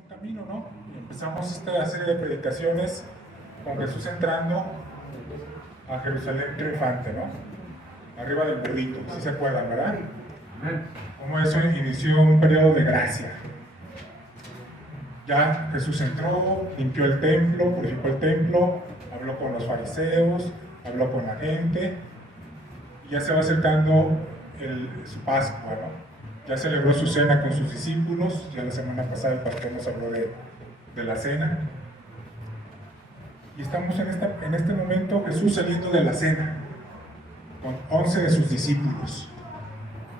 un camino, ¿no? Y empezamos esta serie de predicaciones con Jesús entrando a Jerusalén triunfante, ¿no? Arriba del burrito, si se acuerdan, ¿verdad? Como eso inició un periodo de gracia. Ya Jesús entró, limpió el templo, purificó el templo, habló con los fariseos, habló con la gente, y ya se va acercando su Pascua, ¿no? Ya celebró su cena con sus discípulos. Ya la semana pasada el pastor nos habló de la cena. Y estamos en este momento Jesús saliendo de la cena con 11 de sus discípulos.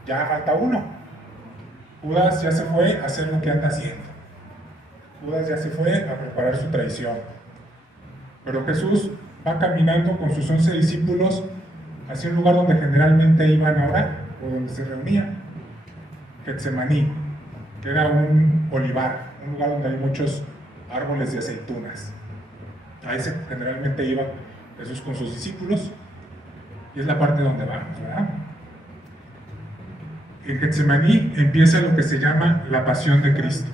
Ya falta uno. Judas ya se fue a hacer lo que anda haciendo. Judas ya se fue a preparar su traición. Pero Jesús va caminando con sus 11 discípulos hacia un lugar donde generalmente iban a orar o donde se reunían. Getsemaní, que era un olivar, un lugar donde hay muchos árboles de aceitunas. Ahí generalmente iba Jesús con sus discípulos, y es la parte donde vamos, ¿verdad? En Getsemaní empieza lo que se llama la pasión de Cristo.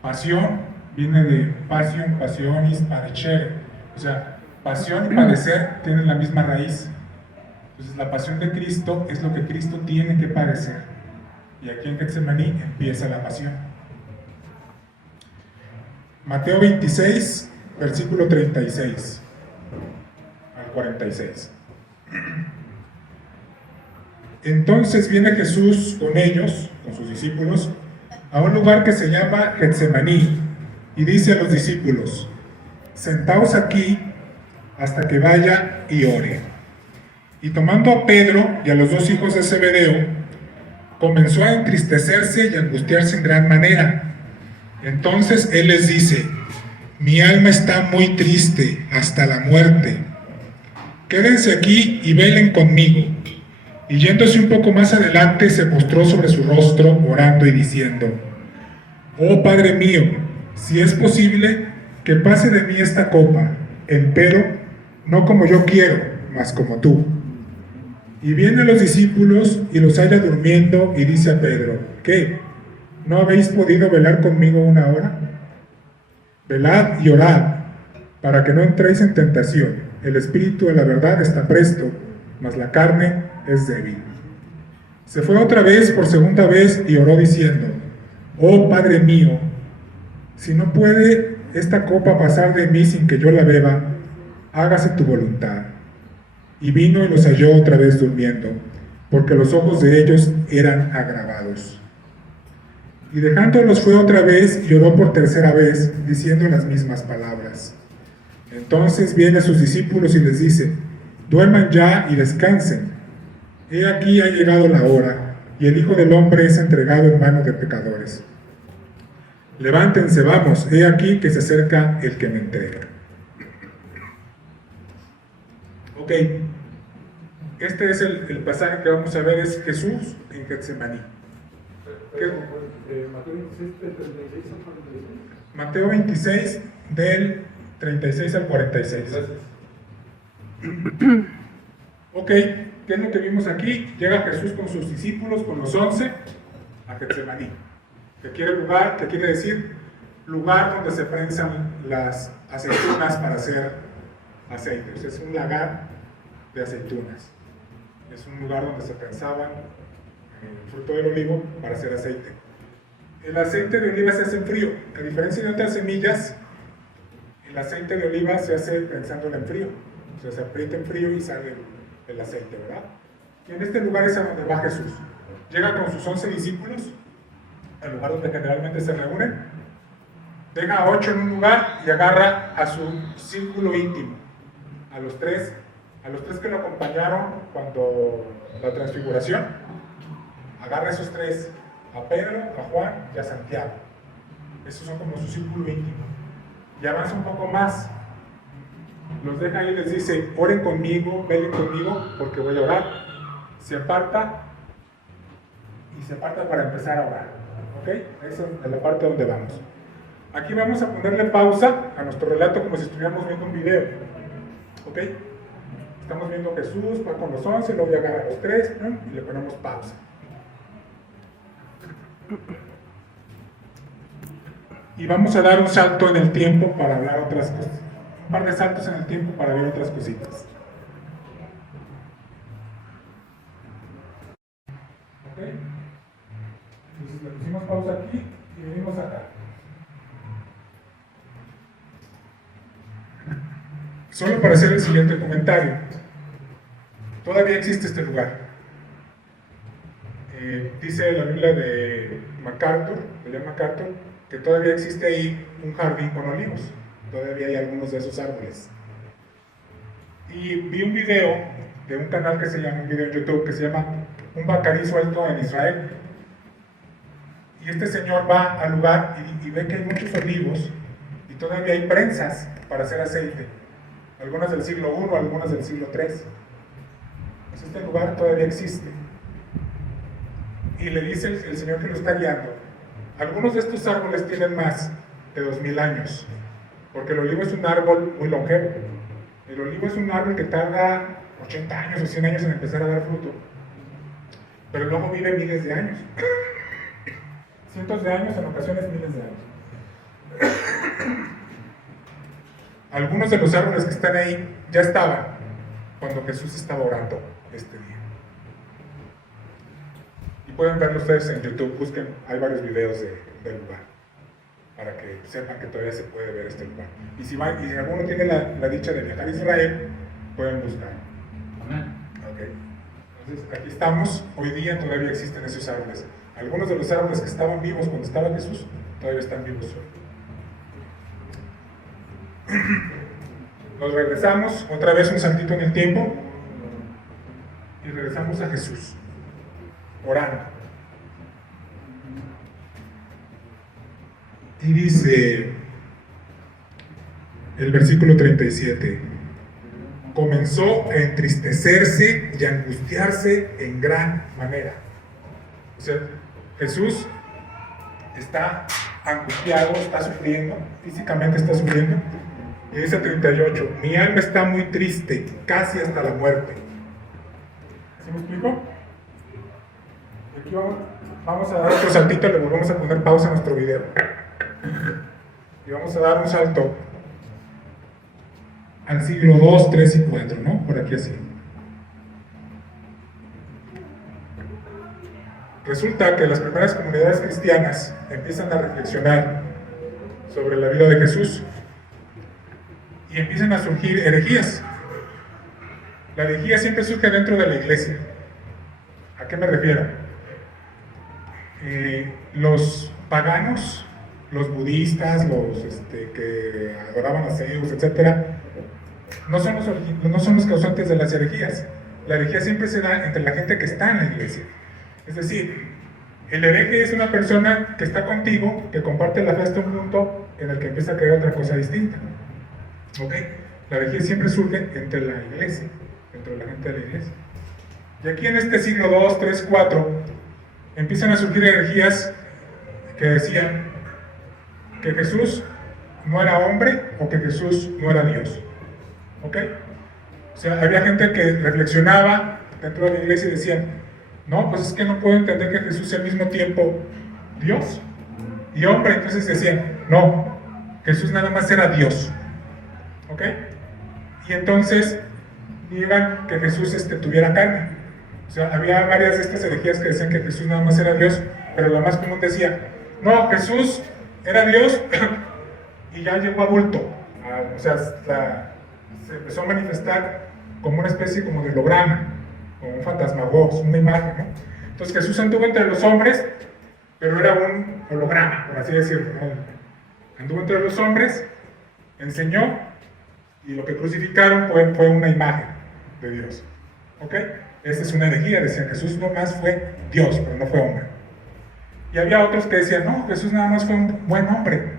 Pasión viene de pasión, passionis, padecere, o sea, pasión y padecer tienen la misma raíz. Entonces la pasión de Cristo es lo que Cristo tiene que padecer. Y aquí en Getsemaní empieza la pasión. Mateo 26, versículo 36 al 46. Entonces viene Jesús con ellos, con sus discípulos, a un lugar que se llama Getsemaní, y dice a los discípulos: sentaos aquí hasta que vaya y ore. Y tomando a Pedro y a los dos hijos de Zebedeo, comenzó a entristecerse y a angustiarse en gran manera. Entonces él les dice: mi alma está muy triste hasta la muerte. Quédense aquí y velen conmigo. Y yéndose un poco más adelante, se postró sobre su rostro, orando y diciendo: oh Padre mío, si es posible, que pase de mí esta copa, empero no como yo quiero, mas como tú. Y vienen los discípulos y los halla durmiendo, y dice a Pedro: ¿qué? ¿No habéis podido velar conmigo una hora? Velad y orad, para que no entréis en tentación. El espíritu de la verdad está presto, mas la carne es débil. Se fue otra vez, por segunda vez, y oró diciendo: oh Padre mío, si no puede esta copa pasar de mí sin que yo la beba, hágase tu voluntad. Y vino y los halló otra vez durmiendo, porque los ojos de ellos eran agravados. Y dejándolos fue otra vez y oró por tercera vez, diciendo las mismas palabras. Entonces viene a sus discípulos y les dice: duerman ya y descansen. He aquí ha llegado la hora, y el Hijo del Hombre es entregado en manos de pecadores. Levántense, vamos, he aquí que se acerca el que me entrega. Ok, este es el pasaje que vamos a ver, es Jesús en Getsemaní. Mateo 26 del 36 al 46. Ok, ¿qué es lo que vimos aquí? Llega Jesús con sus discípulos, con los 11, a Getsemaní. ¿Qué quiere decir? Lugar donde se prensan las aceitunas para hacer aceites. Es un lagar de aceitunas. Es un lugar donde se prensaban el fruto del olivo para hacer aceite. El aceite de oliva se hace en frío. A diferencia de otras semillas, el aceite de oliva se hace prensándolo en frío. O sea, se aprieta en frío y sale el aceite, ¿verdad? Y en este lugar es a donde va Jesús. Llega con sus 11 discípulos al lugar donde generalmente se reúnen. Deja a 8 en un lugar y agarra a su círculo íntimo, a los tres que lo acompañaron cuando la transfiguración. Agarra a esos 3, a Pedro, a Juan y a Santiago. Esos son como su círculo íntimo. Y avanza un poco más. Los deja ahí y les dice: oren conmigo, velen conmigo, porque voy a orar. Se aparta para empezar a orar. ¿Ok? Esa es la parte donde vamos. Aquí vamos a ponerle pausa a nuestro relato como si estuviéramos viendo un video. ¿Ok? Estamos viendo a Jesús, va con los 11, luego ya agarra a los 3, ¿no? Y le ponemos pausa. y vamos a dar un salto en el tiempo para hablar otras cosas. Un par de saltos en el tiempo para ver otras cositas. ¿Ok? Entonces le pusimos pausa aquí y venimos acá. Solo para hacer el siguiente comentario. Todavía existe este lugar. Dice la Biblia de MacArthur, que todavía existe ahí un jardín con olivos. Todavía hay algunos de esos árboles. Y vi un video de un canal que se llama, un video en YouTube que se llama Un Bacarí suelto en Israel. Y este señor va al lugar y ve que hay muchos olivos y todavía hay prensas para hacer aceite. Algunas del siglo I, algunas del siglo III. Pues este lugar todavía existe. Y le dice el señor que lo está guiando, algunos de estos árboles tienen más de 2000 años, porque el olivo es un árbol muy longevo. El olivo es un árbol que tarda 80 años o 100 años en empezar a dar fruto, pero luego vive miles de años, cientos de años, en ocasiones miles de años. Algunos de los árboles que están ahí ya estaban cuando Jesús estaba orando este día. Y pueden verlo ustedes en YouTube, busquen, hay varios videos del lugar, para que sepan que todavía se puede ver este lugar. Y si alguno tiene la dicha de viajar a Israel, pueden buscar. Okay. Entonces, aquí estamos, hoy día todavía existen esos árboles. Algunos de los árboles que estaban vivos cuando estaba Jesús, todavía están vivos hoy. Nos regresamos, otra vez un saltito en el tiempo, y regresamos a Jesús, orando. Y dice el versículo 37, comenzó a entristecerse y a angustiarse en gran manera. O sea, Jesús está angustiado, está sufriendo, físicamente está sufriendo. Y dice 38, mi alma está muy triste, casi hasta la muerte. ¿Sí me explico? Y aquí vamos a dar otro saltito, le volvemos a poner pausa a nuestro video. Y vamos a dar un salto al siglo II, III y IV, ¿no? Por aquí así. Resulta que las primeras comunidades cristianas empiezan a reflexionar sobre la vida de Jesús y empiezan a surgir herejías. La herejía siempre surge dentro de la iglesia. ¿A qué me refiero? Los paganos, los budistas, los que adoraban a Zeus, etc., no son los causantes de las herejías. La herejía siempre se da entre la gente que está en la iglesia. Es decir, el hereje es una persona que está contigo, que comparte la fe hasta un punto en el que empieza a creer otra cosa distinta. ¿Ok? La herejía siempre surge entre la iglesia, entre la gente de la iglesia. Y aquí en este siglo II, III, IV, empiezan a surgir herejías que decían que Jesús no era hombre o que Jesús no era Dios. ¿Ok? O sea, había gente que reflexionaba dentro de la iglesia y decían, no, pues es que no puedo entender que Jesús sea al mismo tiempo Dios y hombre. Entonces decían, no, Jesús nada más era Dios. ¿Ok? Y entonces niegan que Jesús tuviera carne. O sea, había varias de estas herejías que decían que Jesús nada más era Dios, pero lo más común decía, no, Jesús era Dios y ya llegó adulto. O sea, se empezó a manifestar como una especie como de holograma, como un fantasmagos, una imagen, ¿no? Entonces Jesús anduvo entre los hombres, pero era un holograma, por así decirlo, ¿no? Anduvo entre los hombres, enseñó, y lo que crucificaron fue una imagen de Dios. ¿Ok? Esta es una herejía, decían Jesús no más fue Dios, pero no fue hombre. Y había otros que decían, no, Jesús nada más fue un buen hombre.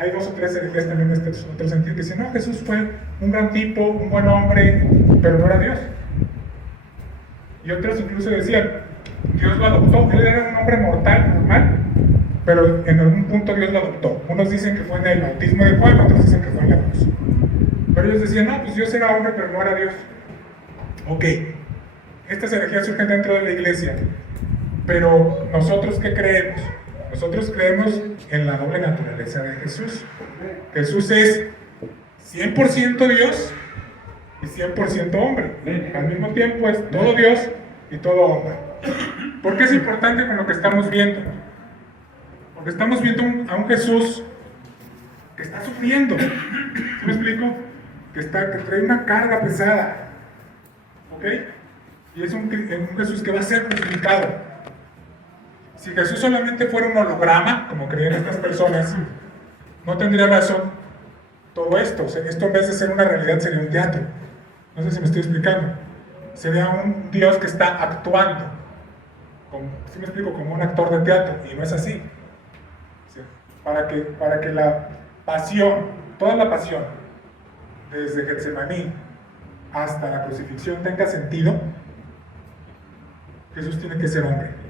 Hay dos o tres herejías también en este otro sentido que dicen, no, Jesús fue un gran tipo, un buen hombre, pero no era Dios. Y otros incluso decían, Dios lo adoptó, él era un hombre mortal, normal, pero en algún punto Dios lo adoptó. Unos dicen que fue en el bautismo de Juan, otros dicen que fue en la cruz. Pero ellos decían, no, pues Dios era hombre, pero no era Dios. Ok, estas herejías surgen dentro de la iglesia, pero nosotros ¿qué creemos? Nosotros creemos en la doble naturaleza de Jesús. Jesús es 100% Dios y 100% hombre. Al mismo tiempo es todo Dios y todo hombre. ¿Por qué es importante con lo que estamos viendo? Porque estamos viendo a un Jesús que está sufriendo. ¿Sí me explico? Que trae una carga pesada. ¿Ok? Y es un Jesús que va a ser crucificado. Si Jesús solamente fuera un holograma, como creían estas personas, no tendría razón todo esto. O sea, esto en vez de ser una realidad sería un teatro. No sé si me estoy explicando. Sería un Dios que está actuando. ¿Sí me explico? Como un actor de teatro. Y no es así. ¿Sí? Para que la pasión, toda la pasión, desde Getsemaní hasta la crucifixión tenga sentido, Jesús tiene que ser hombre.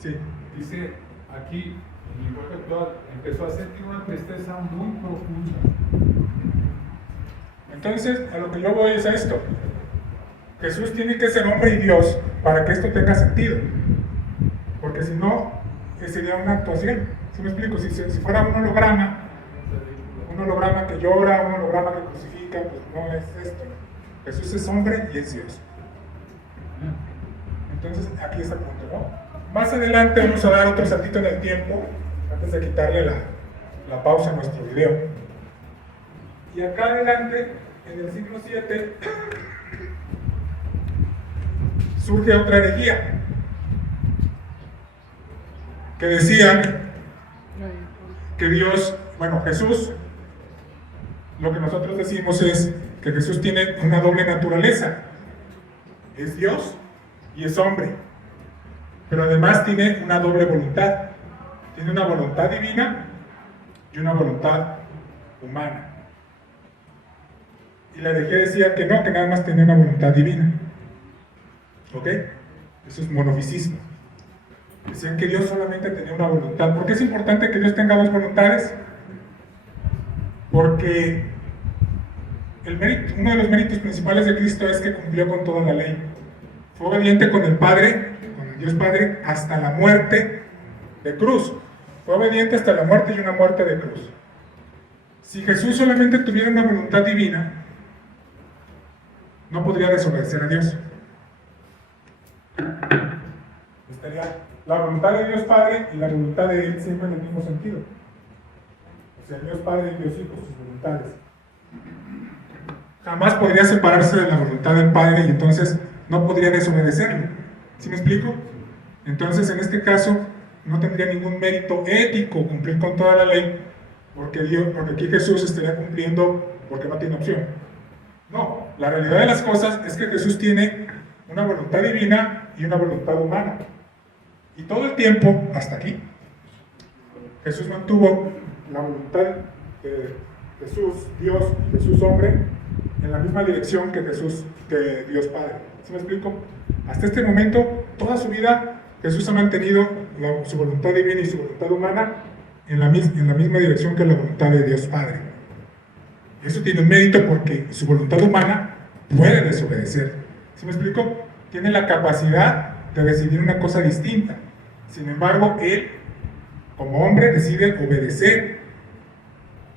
Sí. Dice aquí, en el lenguaje actual, empezó a sentir una tristeza muy profunda. Entonces, a lo que yo voy es a esto. Jesús tiene que ser hombre y Dios para que esto tenga sentido. Porque si no, sería una actuación. ¿Sí me explico? Si fuera un holograma que llora, un holograma que crucifica, pues no es esto. Jesús es hombre y es Dios. Entonces, aquí está el punto, ¿no? Más adelante vamos a dar otro saltito en el tiempo, antes de quitarle la pausa a nuestro video. Y acá adelante, en el siglo VII, surge otra herejía, que decía que Dios, Jesús, lo que nosotros decimos es que Jesús tiene una doble naturaleza. Es Dios y es hombre. Pero además tiene una doble voluntad. Tiene una voluntad divina y una voluntad humana. Y la herejía decía que no, que nada más tenía una voluntad divina. ¿Ok? Eso es monofisismo. Decían que Dios solamente tenía una voluntad. ¿Por qué es importante que Dios tenga dos voluntades? Porque uno de los méritos principales de Cristo es que cumplió con toda la ley. Fue obediente con el Padre, con el Dios Padre, hasta la muerte de cruz. Fue obediente hasta la muerte y una muerte de cruz. Si Jesús solamente tuviera una voluntad divina, no podría desobedecer a Dios. Estaría la voluntad de Dios Padre y la voluntad de Él siempre en el mismo sentido. O sea, Dios Padre y Dios Hijo, sus voluntades. Jamás podría separarse de la voluntad del Padre y entonces no podría desobedecerlo. ¿Sí me explico? Entonces, en este caso, no tendría ningún mérito ético cumplir con toda la ley, porque aquí Jesús estaría cumpliendo porque no tiene opción. No, la realidad de las cosas es que Jesús tiene una voluntad divina y una voluntad humana. Y todo el tiempo, hasta aquí, Jesús mantuvo la voluntad de Jesús, Dios, Jesús hombre, en la misma dirección que Dios Padre. ¿Sí me explico? Hasta este momento, toda su vida, Jesús ha mantenido su voluntad divina y su voluntad humana en la misma dirección que la voluntad de Dios Padre. Eso tiene un mérito porque su voluntad humana puede desobedecer. ¿Sí me explico? Tiene la capacidad de decidir una cosa distinta. Sin embargo, Él, como hombre, decide obedecer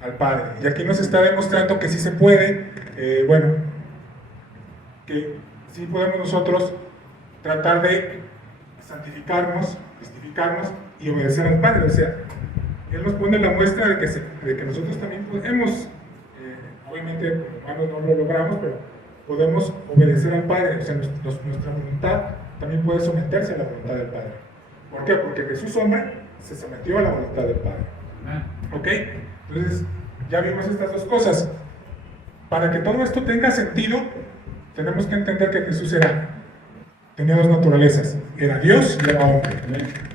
al Padre. Y aquí nos está demostrando que sí se puede, que sí podemos nosotros tratar de santificarnos, justificarnos y obedecer al Padre. O sea, Él nos pone la muestra de que nosotros también podemos, obviamente humanos no lo logramos, pero podemos obedecer al Padre. O sea, nuestra voluntad también puede someterse a la voluntad del Padre. ¿Por qué? Porque Jesús hombre se sometió a la voluntad del Padre. ¿Ok? Entonces, ya vimos estas dos cosas. Para que todo esto tenga sentido, tenemos que entender que Jesús tenía dos naturalezas. Era Dios y era hombre.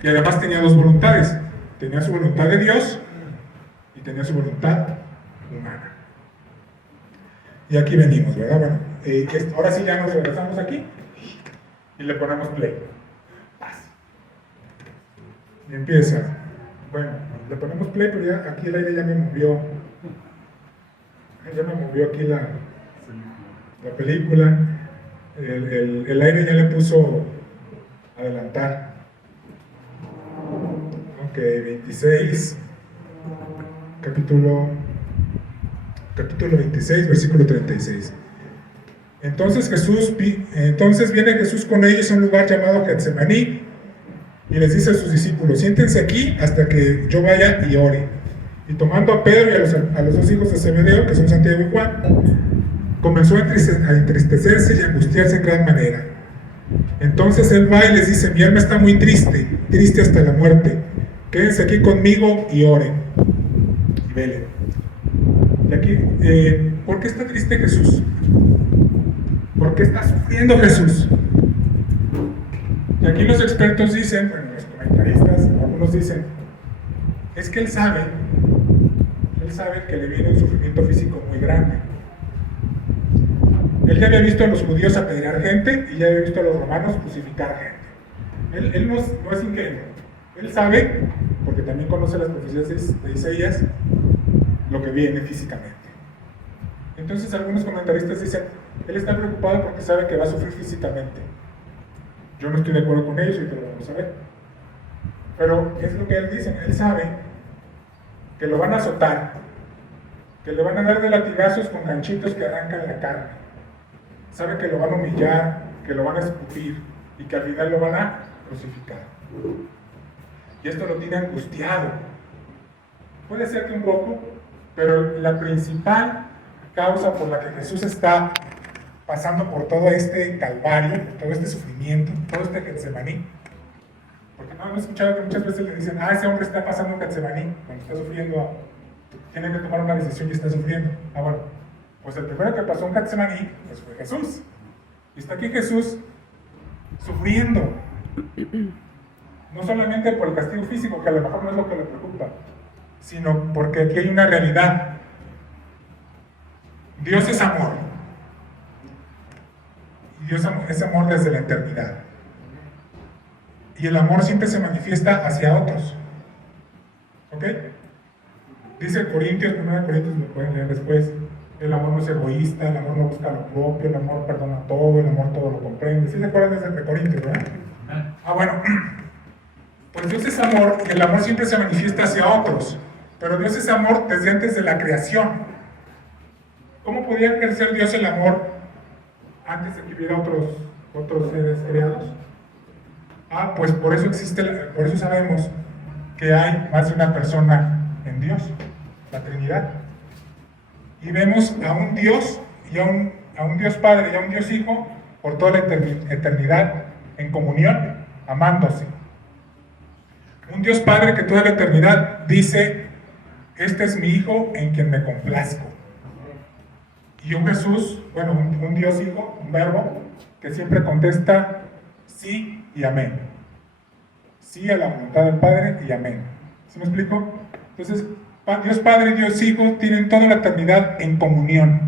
Y además tenía dos voluntades. Tenía su voluntad de Dios y tenía su voluntad humana. Y aquí venimos, ¿verdad? Bueno, ahora sí ya nos regresamos aquí y le ponemos play. Y empieza. Bueno, le ponemos play, pero ya aquí el aire ya me movió. Ya me movió aquí la película. El aire ya le puso adelantar. ok, 26, capítulo 26, versículo 36. Entonces viene Jesús con ellos a un lugar llamado Getsemaní y les dice a sus discípulos: siéntense aquí hasta que yo vaya y ore. Y tomando a Pedro y a los dos hijos de Zebedeo, que son Santiago y Juan, comenzó a entristecerse y a angustiarse en gran manera. Entonces él va y les dice: mi alma está muy triste, triste hasta la muerte. Quédense aquí conmigo y oren. Y velen. Y aquí, ¿por qué está triste Jesús? ¿Por qué está sufriendo Jesús? Y aquí los expertos dicen, bueno, los comentaristas, algunos dicen, es que él sabe que le viene un sufrimiento físico muy grande. Él ya había visto a los judíos apedrear gente y ya había visto a los romanos crucificar gente. Él no es ingenuo. Él sabe, porque también conoce las profecías de Isaías, lo que viene físicamente. Entonces algunos comentaristas dicen, él está preocupado porque sabe que va a sufrir físicamente. Yo no estoy de acuerdo con ellos y te lo vamos a ver. Pero es lo que él dice, él sabe que lo van a azotar, que le van a dar de latigazos con ganchitos que arrancan la carne. Sabe que lo van a humillar, que lo van a escupir y que al final lo van a crucificar. Y esto lo tiene angustiado. Puede ser que un poco, pero la principal causa por la que Jesús está pasando por todo este calvario, todo este sufrimiento, todo este Getsemaní, porque no hemos escuchado que muchas veces le dicen, ese hombre está pasando un Getsemaní, cuando está sufriendo, tiene que tomar una decisión y está sufriendo. Bueno, pues el primero que pasó un Getsemaní, pues fue Jesús. Y está aquí Jesús sufriendo. No solamente por el castigo físico, que a lo mejor no es lo que le preocupa, sino porque aquí hay una realidad. Dios es amor. Y Dios es amor desde la eternidad. Y el amor siempre se manifiesta hacia otros. ¿Ok? Dice Corintios, 1 Corintios, lo pueden leer después. El amor no es egoísta, el amor no busca lo propio, el amor perdona todo, el amor todo lo comprende. ¿Sí se acuerdan de Corintios, verdad? Bueno. Pues Dios es amor y el amor siempre se manifiesta hacia otros. Pero Dios es amor desde antes de la creación. ¿Cómo podía ejercer Dios el amor antes de que hubiera otros seres creados? Pues por eso sabemos que hay más de una persona en Dios, la Trinidad. Y vemos a un Dios y a un Dios Padre y a un Dios Hijo por toda la eternidad en comunión, amándose. Un Dios Padre que toda la eternidad dice, este es mi Hijo en quien me complazco. Y un Jesús, un Dios Hijo, un verbo, que siempre contesta sí y amén. Sí a la voluntad del Padre y amén. ¿Sí me explico? Entonces, Dios Padre y Dios Hijo tienen toda la eternidad en comunión.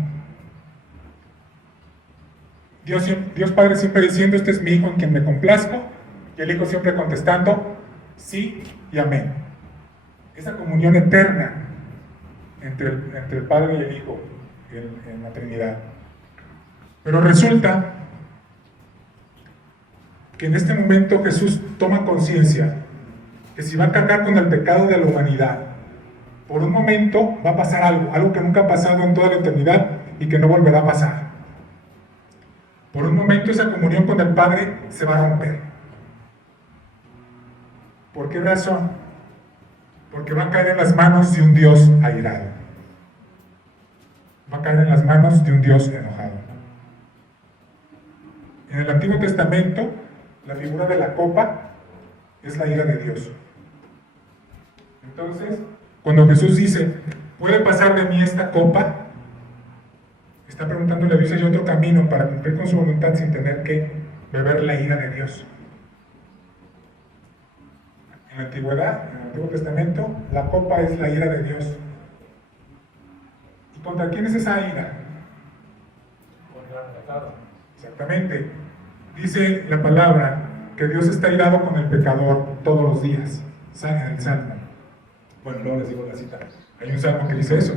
Dios Padre siempre diciendo, este es mi Hijo en quien me complazco, y el Hijo siempre contestando sí y amén. Esa comunión eterna entre el Padre y el Hijo en la Trinidad. Pero resulta que en este momento Jesús toma conciencia que si va a cargar con el pecado de la humanidad, por un momento va a pasar algo que nunca ha pasado en toda la eternidad y que no volverá a pasar. Por un momento esa comunión con el Padre se va a romper. ¿Por qué razón? Porque va a caer en las manos de un Dios airado. Va a caer en las manos de un Dios enojado. En el Antiguo Testamento, la figura de la copa es la ira de Dios. Entonces, cuando Jesús dice, ¿puede pasar de mí esta copa? Está preguntándole a Dios, ¿hay otro camino para cumplir con su voluntad sin tener que beber la ira de Dios? En la antigüedad, en el Antiguo Testamento, la copa es la ira de Dios. ¿Y contra quién es esa ira? Contra el pecado. Exactamente. Dice la palabra que Dios está irado con el pecador todos los días. Sale en el Salmo. Bueno, luego les digo la cita. Hay un salmo que dice eso.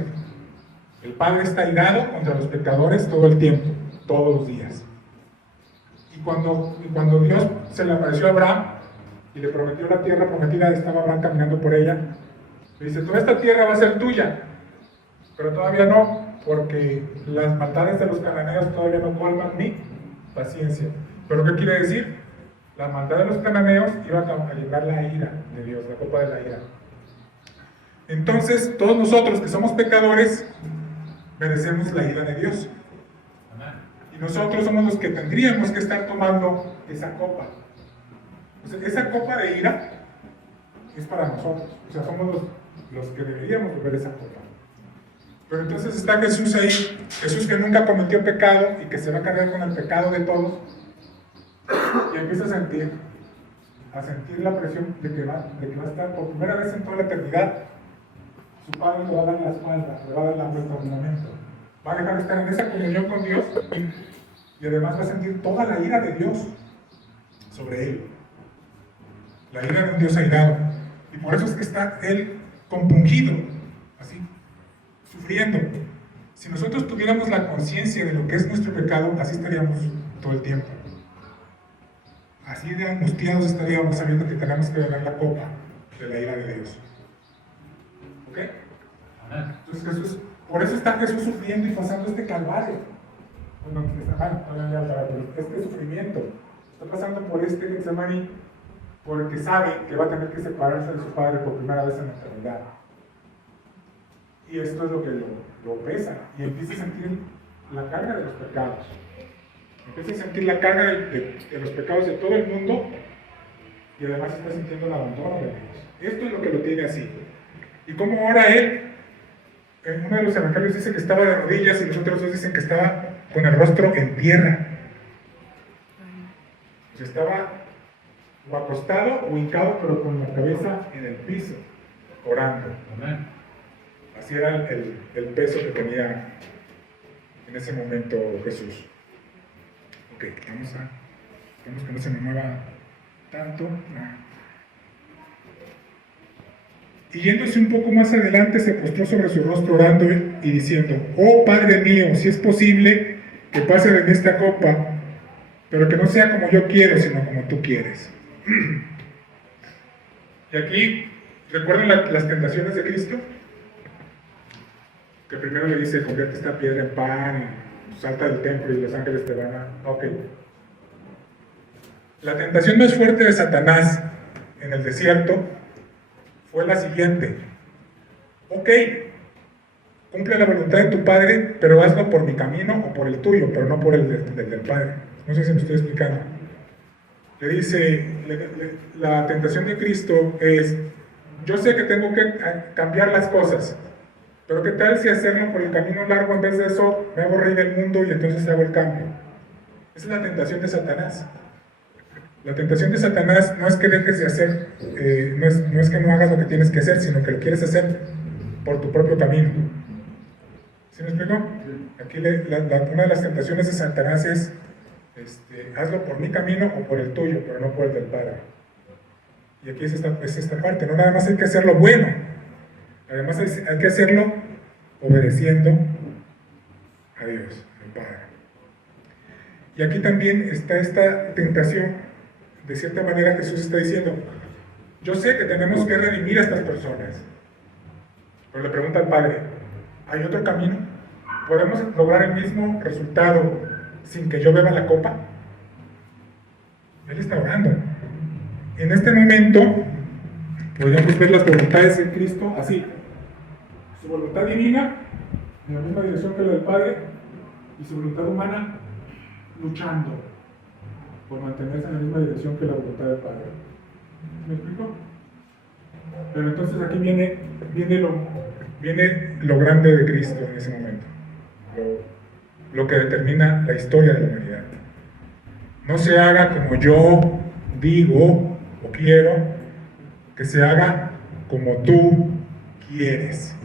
El Padre está irado contra los pecadores todo el tiempo, todos los días. Y cuando Dios se le apareció a Abraham, y le prometió la tierra prometida, estaba Abraham caminando por ella. Le dice, toda esta tierra va a ser tuya, pero todavía no, porque las maldades de los cananeos todavía no colman mi paciencia. ¿Pero qué quiere decir? La maldad de los cananeos iba a llenar la ira de Dios, la copa de la ira. Entonces, todos nosotros que somos pecadores, merecemos la ira de Dios. Y nosotros somos los que tendríamos que estar tomando esa copa. O sea, esa copa de ira es para nosotros. O sea, somos los que deberíamos beber esa copa. Pero entonces está Jesús ahí, Jesús que nunca cometió pecado y que se va a cargar con el pecado de todos, y empieza a sentir la presión de que va a estar por primera vez en toda la eternidad. Su Padre le va a dar la espalda, le va a dar la vuelta al momento. Va a dejar de estar en esa comunión con Dios y además va a sentir toda la ira de Dios sobre él. La ira de un Dios airado. Y por eso es que está él compungido, así, sufriendo. Si nosotros tuviéramos la conciencia de lo que es nuestro pecado, así estaríamos todo el tiempo. Así de angustiados estaríamos sabiendo que tenemos que beber la copa de la ira de Dios. ¿Ok? Entonces por eso está Jesús sufriendo y pasando este calvario. Bueno, este sufrimiento. Está pasando por este Getsemaní porque sabe que va a tener que separarse de su Padre por primera vez en la eternidad. Y esto es lo que lo pesa. Y empieza a sentir la carga de los pecados. Empieza a sentir la carga de los pecados de todo el mundo y además está sintiendo el abandono de Dios. Esto es lo que lo tiene así. ¿Y cómo ora él? En uno de los evangelios dice que estaba de rodillas y los otros dos dicen que estaba con el rostro en tierra. O sea, estaba o acostado o hincado, pero con la cabeza en el piso, orando. Así era el peso que tenía en ese momento Jesús. Ok, vamos que no se me mueva tanto. Y yéndose un poco más adelante, se postró sobre su rostro orando y diciendo, oh Padre mío, si es posible que pase de mí esta copa, pero que no sea como yo quiero, sino como tú quieres. Y aquí, ¿recuerdan las tentaciones de Cristo? Que primero le dice, convierte esta piedra en pan, y salta del templo y los ángeles te van a... Ok. La tentación más fuerte de Satanás en el desierto fue la siguiente. Ok, cumple la voluntad de tu Padre, pero hazlo por mi camino o por el tuyo, pero no por el del Padre. No sé si me estoy explicando. Le dice, la tentación de Cristo es, yo sé que tengo que cambiar las cosas, pero ¿qué tal si hacerlo por el camino largo en vez de eso? Me hago rey del mundo y entonces hago el cambio. Esa es la tentación de Satanás. La tentación de Satanás no es que dejes de hacer, no es que no hagas lo que tienes que hacer, sino que lo quieres hacer por tu propio camino. ¿Sí me explico? Aquí una de las tentaciones de Satanás es, hazlo por mi camino o por el tuyo, pero no por el del Padre. Y aquí es esta parte, no nada más hay que hacer lo bueno, además hay que hacerlo obedeciendo a Dios, al Padre. Y aquí también está esta tentación. De cierta manera Jesús está diciendo, yo sé que tenemos que redimir a estas personas, pero le pregunta al Padre, ¿hay otro camino? ¿Podemos lograr el mismo resultado sin que yo beba la copa? Él está orando. En este momento podríamos ver las voluntades de Cristo así, su voluntad divina en la misma dirección que la del Padre y su voluntad humana luchando por mantenerse en la misma dirección que la voluntad del Padre. ¿Me explico? Pero entonces aquí viene lo grande de Cristo en ese momento, lo que determina la historia de la humanidad. No se haga como yo digo o quiero, que se haga como tú quieres.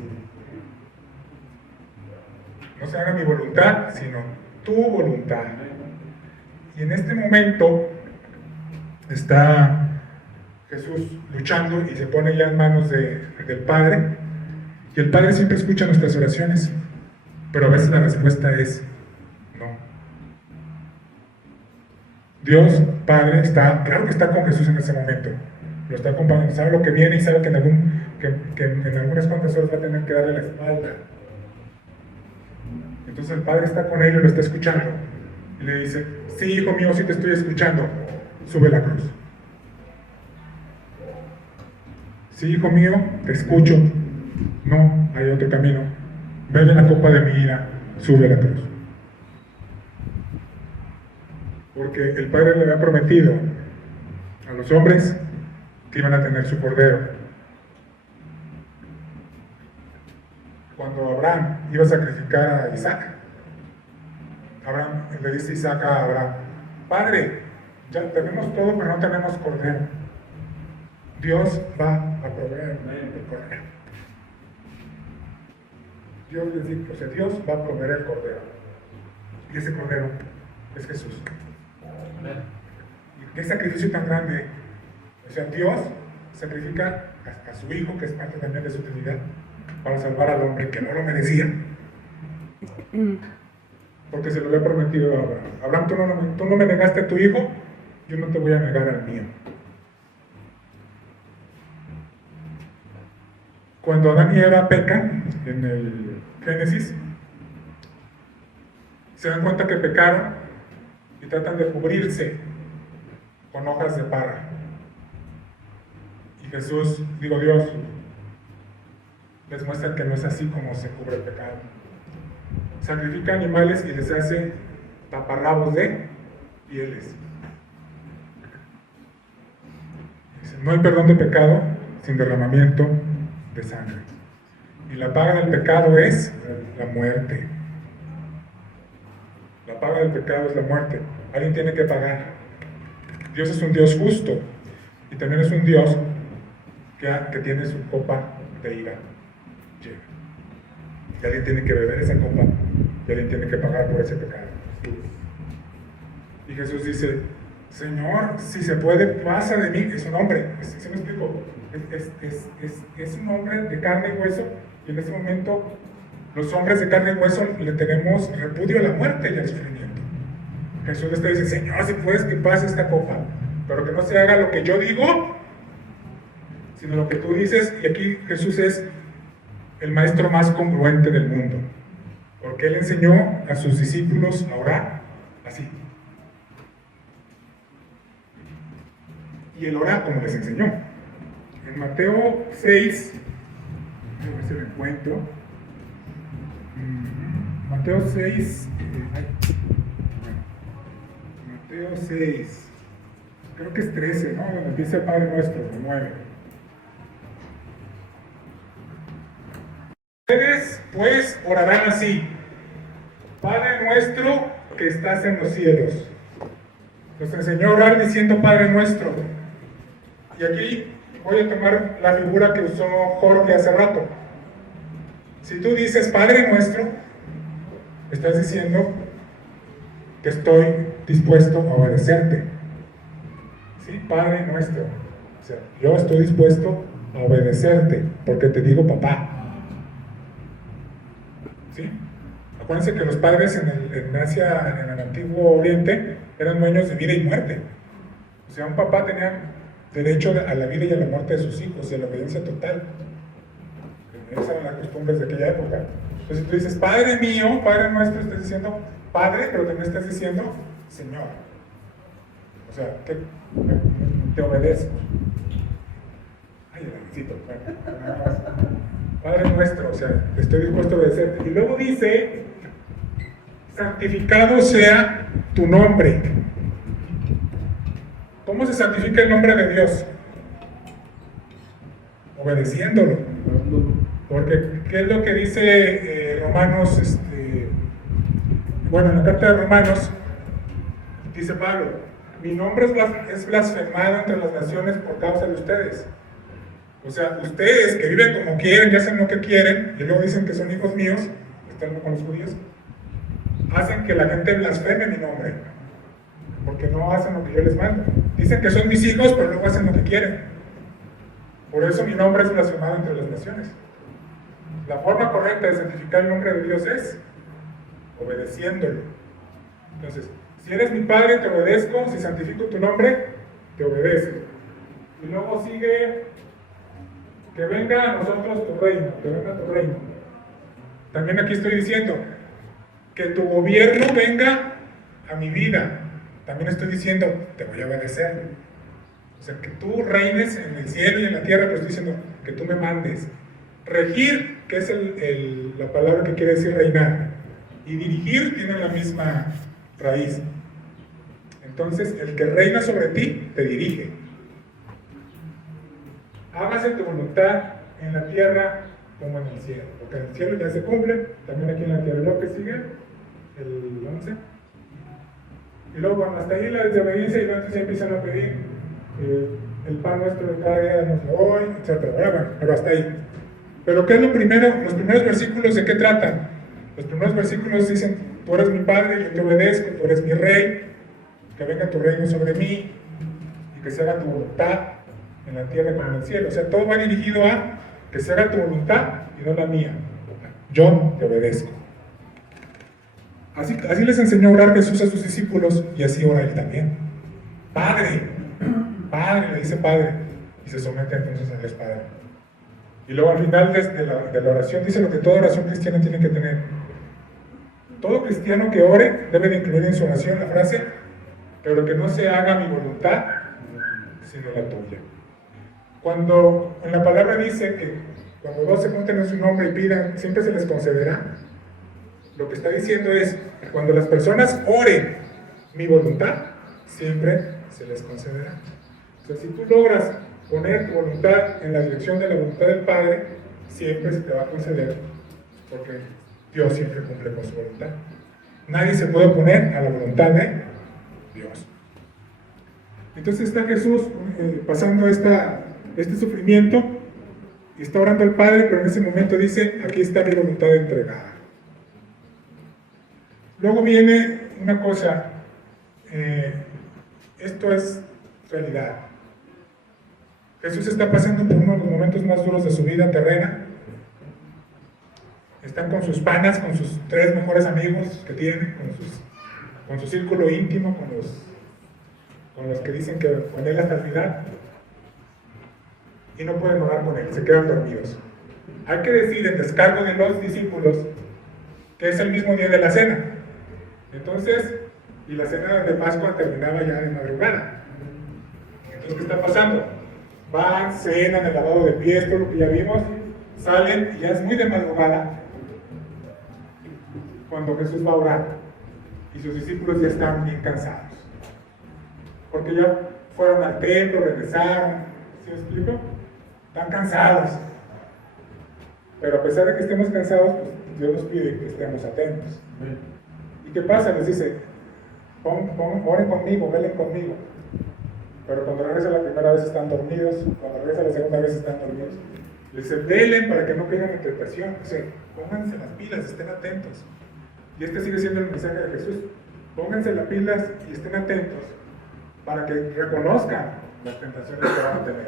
No se haga mi voluntad, sino tu voluntad. Y en este momento está Jesús luchando y se pone ya en manos del Padre. Y el Padre siempre escucha nuestras oraciones, pero a veces la respuesta es no. Dios Padre claro que está con Jesús en ese momento, lo está acompañando, sabe lo que viene y sabe que que en algunas cuantas horas va a tener que darle la espalda. Entonces el padre está con él y lo está escuchando. Y le dice, sí, hijo mío, sí te estoy escuchando, sube la cruz. Sí, hijo mío, te escucho. No, hay otro camino. Bebe la copa de mi ira, sube la cruz. Porque el Padre le había prometido a los hombres que iban a tener su cordero. Cuando Abraham iba a sacrificar a Isaac, Abraham le dice Isaac a Abraham, Padre, ya tenemos todo, pero no tenemos cordero. Dios va a proveer el cordero. Dios va a proveer el cordero. Y ese cordero es Jesús. Y qué sacrificio tan grande. O sea, Dios sacrifica a su Hijo, que es parte también de su Trinidad, para salvar al hombre que no lo merecía. Porque se lo había prometido a Abraham. Abraham, tú no me negaste a tu hijo, yo no te voy a negar al mío. Cuando Adán y Eva pecan, en el Génesis, se dan cuenta que pecaron y tratan de cubrirse con hojas de parra. Y Dios, les muestra que no es así como se cubre el pecado. Sacrifica animales y les hace taparrabos de pieles. Dice, no hay perdón de pecado sin derramamiento de sangre. Y la paga del pecado es la muerte. La paga del pecado es la muerte. Alguien tiene que pagar. Dios es un Dios justo y también es un Dios que tiene su copa de ira llena. Y alguien tiene que beber esa copa y alguien tiene que pagar por ese pecado. Y Jesús dice, Señor, si se puede, pasa de mí. Es un hombre, ¿sí me explico? Es un hombre de carne y hueso, y en este momento los hombres de carne y hueso le tenemos repudio a la muerte y al sufrimiento. Jesús le está diciendo, Señor, si puedes que pase esta copa, pero que no se haga lo que yo digo, sino lo que tú dices. Y aquí Jesús es el maestro más congruente del mundo, porque él enseñó a sus discípulos a orar así. Y él ora como les enseñó. En Mateo 6, a ver si lo encuentro. Mateo 6, Mateo 6, creo que es 13, ¿no? Donde empieza el Padre Nuestro, 9. Ustedes pues orarán así: Padre nuestro que estás en los cielos. Nos enseñó a orar diciendo Padre nuestro. Y aquí voy a tomar la figura que usó Jorge hace rato. Si tú dices Padre nuestro, estás diciendo que estoy dispuesto a obedecerte. ¿Sí? Padre nuestro. O sea, yo estoy dispuesto a obedecerte porque te digo papá. ¿Sí? Acuérdense que los padres en Asia, en el antiguo Oriente, eran dueños de vida y muerte. O sea, un papá tenía derecho a la vida y a la muerte de sus hijos, y a la obediencia total. Esas eran las costumbres de aquella época. Entonces tú dices, Padre mío, Padre nuestro, estás diciendo Padre, pero también estás diciendo Señor. O sea, que te obedezco. Ay, el necesito. Padre nuestro, o sea, estoy dispuesto a obedecerte. Y luego dice, santificado sea tu nombre. ¿Cómo se santifica el nombre de Dios? Obedeciéndolo. Porque, ¿qué es lo que dice Romanos? Bueno, en la carta de Romanos, dice Pablo, mi nombre es blasfemado entre las naciones por causa de ustedes. O sea, ustedes que viven como quieren, ya hacen lo que quieren, y luego dicen que son hijos míos, están con los judíos, hacen que la gente blasfeme mi nombre, porque no hacen lo que yo les mando. Dicen que son mis hijos, pero luego hacen lo que quieren. Por eso mi nombre es blasfemado entre las naciones. La forma correcta de santificar el nombre de Dios es obedeciéndolo. Entonces, si eres mi padre, te obedezco. Si santifico tu nombre, te obedezco. Y luego sigue, que venga a nosotros tu reino, que venga tu reino. También aquí estoy diciendo, que tu gobierno venga a mi vida. También estoy diciendo, te voy a obedecer. O sea, que tú reines en el cielo y en la tierra, pero estoy diciendo que tú me mandes. Regir, que es la palabra que quiere decir reinar. Y dirigir tiene la misma raíz. Entonces, el que reina sobre ti, te dirige. Hágase tu voluntad en la tierra como en el cielo. Porque en el cielo ya se cumple, también aquí en la tierra. Lo que sigue, el 11. Y luego, bueno, hasta ahí la desobediencia, y entonces ya empiezan a pedir el pan nuestro de cada día, danoslo hoy, etc. Bueno, pero hasta ahí. Pero ¿qué es lo primero? Los primeros versículos, ¿de qué tratan? Los primeros versículos dicen, tú eres mi padre, yo te obedezco, tú eres mi rey, que venga tu reino sobre mí, y que se haga tu voluntad en la tierra como en el cielo. O sea, todo va dirigido a que se haga tu voluntad y no la mía. Yo te obedezco. Así les enseñó a orar Jesús a sus discípulos, y así ora él también. Padre, Padre, le dice Padre, y se somete entonces a Dios Padre. Y luego al final de la oración dice lo que toda oración cristiana tiene que tener. Todo cristiano que ore debe de incluir en su oración la frase, pero que no se haga mi voluntad, sino la tuya. Cuando en la palabra dice que cuando dos se junten en su nombre y pidan, siempre se les concederá, lo que está diciendo es que cuando las personas oren mi voluntad, siempre se les concederá. O sea, si tú logras poner tu voluntad en la dirección de la voluntad del Padre, siempre se te va a conceder, porque Dios siempre cumple con su voluntad. Nadie se puede oponer a la voluntad de Dios. Entonces está Jesús pasando este sufrimiento y está orando al Padre, pero en ese momento dice, aquí está mi voluntad entregada. Luego viene una cosa, esto es realidad. Jesús está pasando por uno de los momentos más duros de su vida terrena. Están con sus panas, con sus 3 mejores amigos que tiene, con su círculo íntimo, con los que dicen que con él hasta el final. Y no pueden orar con él, se quedan dormidos. Hay que decir en descargo de los discípulos que es el mismo día de la cena. Entonces, y la cena de Pascua terminaba ya de madrugada. Entonces, ¿qué está pasando? Van, cenan, el lavado de pies, todo lo que ya vimos, salen y ya es muy de madrugada cuando Jesús va a orar y sus discípulos ya están bien cansados porque ya fueron al templo, regresaron. ¿Sí me explico? Están cansados, pero a pesar de que estemos cansados, pues Dios nos pide que estemos atentos. ¿Y qué pasa? Les dice, oren conmigo, velen conmigo. Pero cuando regresa la primera vez están dormidos, cuando regresa la segunda vez están dormidos. Les dice, velen para que no caigan en tentación. O sea, pónganse las pilas, estén atentos. Y este sigue siendo el mensaje de Jesús. Pónganse las pilas y estén atentos para que reconozcan las tentaciones que van a tener.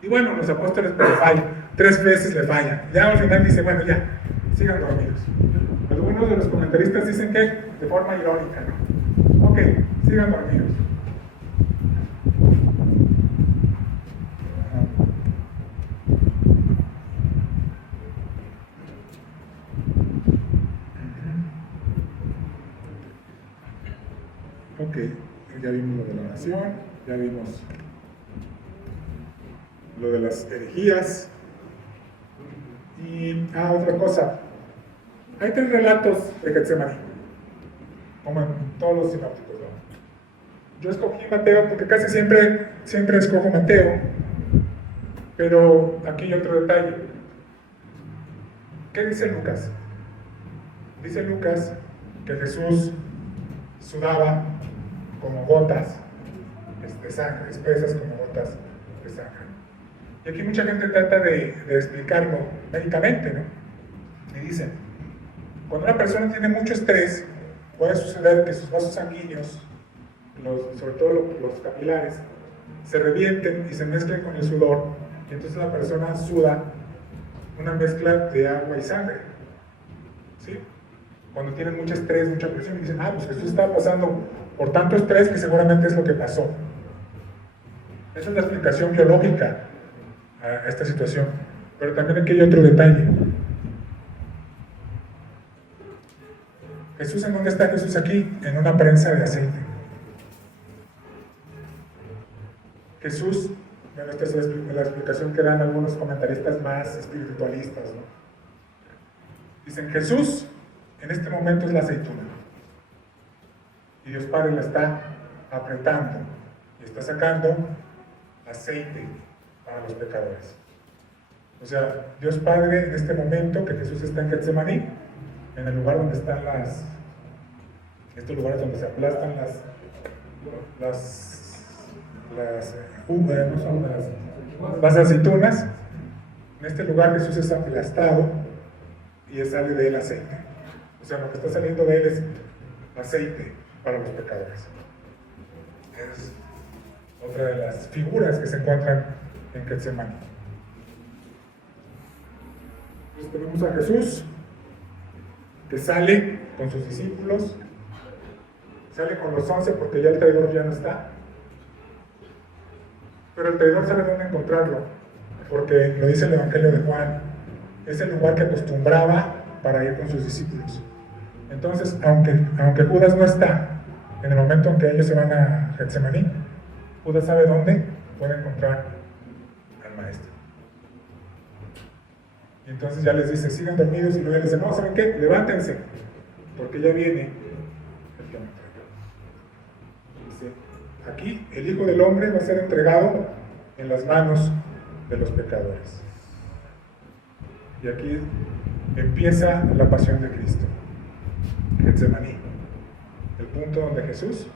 Y bueno, los apóstoles pero fallan, 3 veces le fallan. Ya al final dice, bueno, ya, sigan dormidos. Algunos de los comentaristas dicen que de forma irónica, ¿no? Ok, sigan dormidos. Ok, ya vimos lo de la oración, ya vimos lo de las herejías. Y, otra cosa. Hay 3 relatos de Getsemaní, como en todos los sinópticos, ¿no? Yo escogí Mateo porque casi siempre escojo Mateo, pero aquí hay otro detalle. ¿Qué dice Lucas? Dice Lucas que Jesús sudaba como gotas de sangre, espesas como gotas de sangre. Y aquí mucha gente trata de explicarlo médicamente, ¿no? Y dicen, cuando una persona tiene mucho estrés, puede suceder que sus vasos sanguíneos, sobre todo los capilares, se revienten y se mezclen con el sudor, y entonces la persona suda una mezcla de agua y sangre. ¿Sí? Cuando tienen mucho estrés, mucha presión, y dicen, pues Jesús está pasando por tanto estrés que seguramente es lo que pasó. Esa es la explicación biológica a esta situación. Pero también aquí hay otro detalle. Jesús, ¿en dónde está Jesús aquí? En una prensa de aceite. Jesús, bueno, esta es la explicación que dan algunos comentaristas más espiritualistas, ¿no? Dicen, Jesús en este momento es la aceituna. Y Dios Padre la está apretando y está sacando aceite para los pecadores. O sea, Dios Padre en este momento que Jesús está en Getsemaní, en el lugar donde están estos lugares donde se aplastan las aceitunas, en este lugar Jesús es aplastado y sale de él aceite. O sea, lo que está saliendo de él es aceite para los pecadores. Es otra de las figuras que se encuentran en Getsemaní. Entonces tenemos a Jesús que sale con sus discípulos, sale con los 11 porque ya el traidor ya no está. Pero el traidor sabe dónde encontrarlo, porque lo dice el Evangelio de Juan, es el lugar que acostumbraba para ir con sus discípulos. Entonces, aunque Judas no está, en el momento en que ellos se van a Getsemaní, Judas sabe dónde puede encontrar al maestro. Y entonces ya les dice, sigan dormidos, y luego les dice, no, ¿saben qué? Levántense, porque ya viene el que me entrega. Dice, aquí el Hijo del Hombre va a ser entregado en las manos de los pecadores. Y aquí empieza la pasión de Cristo, Getsemaní, el punto donde Jesús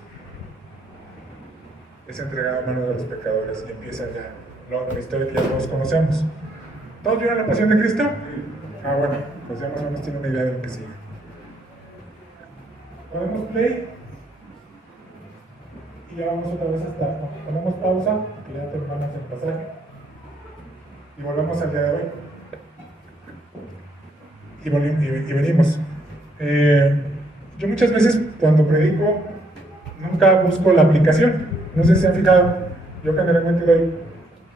es entregado en manos de los pecadores y empieza ya la historia que ya todos conocemos. ¿Todos vieron la pasión de Cristo? Ah, bueno, pues ya más o menos tiene una idea de lo que sigue. Ponemos play y ya vamos otra vez hasta. Ponemos pausa, que ya terminamos el pasaje, y volvemos al día de hoy. Y venimos. Yo muchas veces cuando predico nunca busco la aplicación. No sé si se han fijado, yo generalmente doy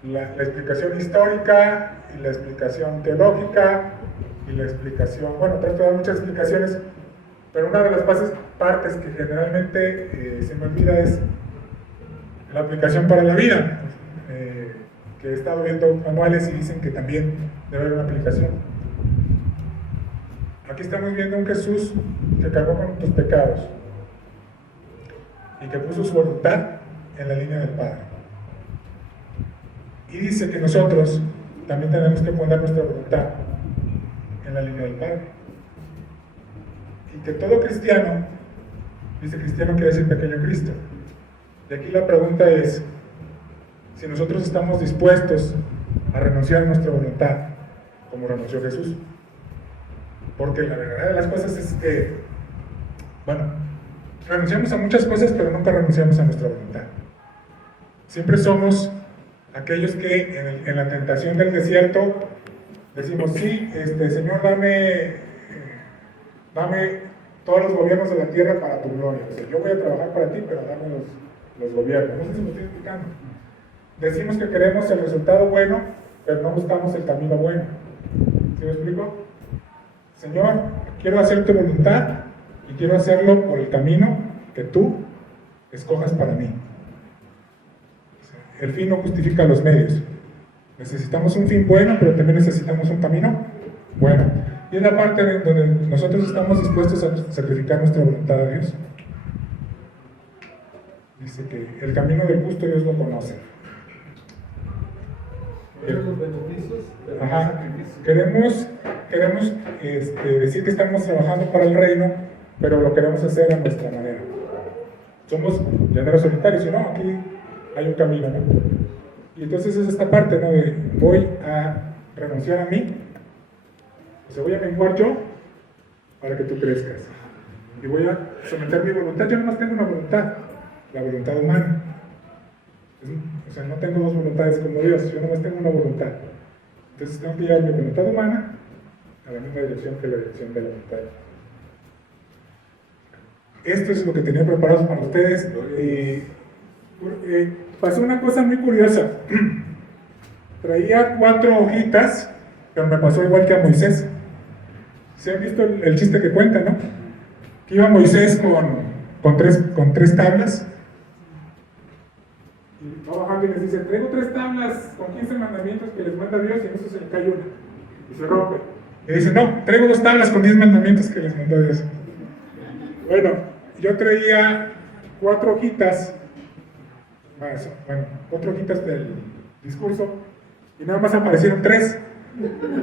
la explicación histórica y la explicación teológica y la explicación, bueno, trato de dar muchas explicaciones, pero una de las partes que generalmente se me olvida es la aplicación para la vida, que he estado viendo manuales y dicen que también debe haber una aplicación. Aquí estamos viendo un Jesús que cargó con tus pecados y que puso su voluntad en la línea del Padre. Y dice que nosotros también tenemos que poner nuestra voluntad en la línea del Padre. Y que todo cristiano, dice cristiano quiere decir pequeño Cristo. Y aquí la pregunta es, si nosotros estamos dispuestos a renunciar a nuestra voluntad, como renunció Jesús. Porque la verdad de las cosas es que, bueno, renunciamos a muchas cosas, pero nunca renunciamos a nuestra voluntad. Siempre somos aquellos que en la tentación del desierto decimos, sí, Señor, dame todos los gobiernos de la tierra para tu gloria. O sea, yo voy a trabajar para ti, pero dame los gobiernos. No sé si me estoy explicando. Decimos que queremos el resultado bueno, pero no buscamos el camino bueno. ¿Sí me explico? Señor, quiero hacer tu voluntad y quiero hacerlo por el camino que tú escojas para mí. El fin no justifica los medios. Necesitamos un fin bueno, pero también necesitamos un camino bueno. Y es la parte donde nosotros estamos dispuestos a sacrificar nuestra voluntad a Dios. Dice que el camino del justo Dios lo conoce. Los beneficios de los Ajá. sacrificios. Queremos decir que estamos trabajando para el reino, pero lo queremos hacer a nuestra manera. Somos llaneros solitarios, y no, aquí hay un camino, ¿no? Y entonces es esta parte, ¿no? De voy a renunciar a mí, o sea, voy a menguar yo para que tú crezcas. Y voy a someter mi voluntad. Yo no más tengo una voluntad, la voluntad humana. O sea, no tengo dos voluntades como Dios, yo no más tengo una voluntad. Entonces tengo que llevar mi voluntad humana a la misma dirección que la dirección de la voluntad. Esto es lo que tenía preparado para ustedes. pasó una cosa muy curiosa. Traía 4 hojitas, pero me pasó igual que a Moisés. ¿Se han visto el chiste que cuenta, no? Que iba Moisés con tres tablas. Y va bajando y les dice, traigo 3 tablas con 15 mandamientos que les manda Dios, y en eso se le cae una. Y se rompe. Y dice, no, traigo 2 tablas con 10 mandamientos que les mandó Dios. Bueno, yo traía 4 hojitas, bueno, 4 hojitas del discurso, y nada más aparecieron 3.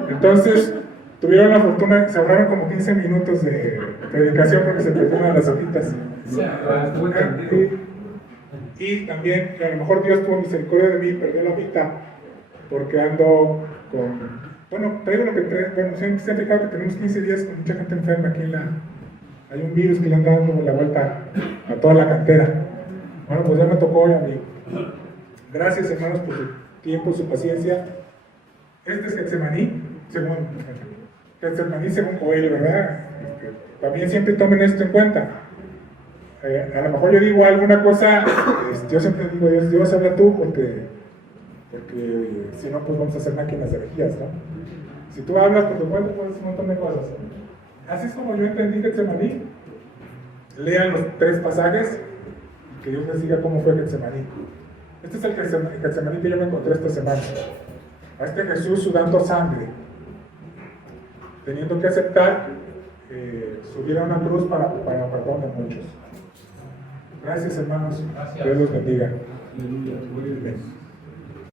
Entonces, tuvieron la fortuna, se ahorraron como 15 minutos de predicación porque se perdieron las hojitas. Y también, a lo mejor Dios tuvo misericordia de mí, perdió la mitad, porque ando con... Bueno, traigo lo que traigo. Bueno, se han fijado que tenemos 15 días con mucha gente enferma aquí en la... Hay un virus que le han dado como la vuelta a toda la cantera. Bueno, pues ya me tocó hoy, amigo. Gracias, hermanos, por su tiempo, su paciencia. Este es Getsemaní, según Joel, ¿verdad? También siempre tomen esto en cuenta. A lo mejor yo digo alguna cosa, yo siempre digo, Dios habla tú, porque si no, pues vamos a hacer máquinas de herejías, ¿no? Si tú hablas por tu cuenta, puedes hacer un montón de cosas. Así es como yo entendí Getsemaní. Lean los 3 pasajes, que Dios les diga cómo fue Getsemaní. Este es el Getsemaní que yo me encontré esta semana. A este Jesús sudando sangre, teniendo que aceptar subir a una cruz para perdón de muchos. Gracias, hermanos. Gracias. Dios los bendiga. Aleluya.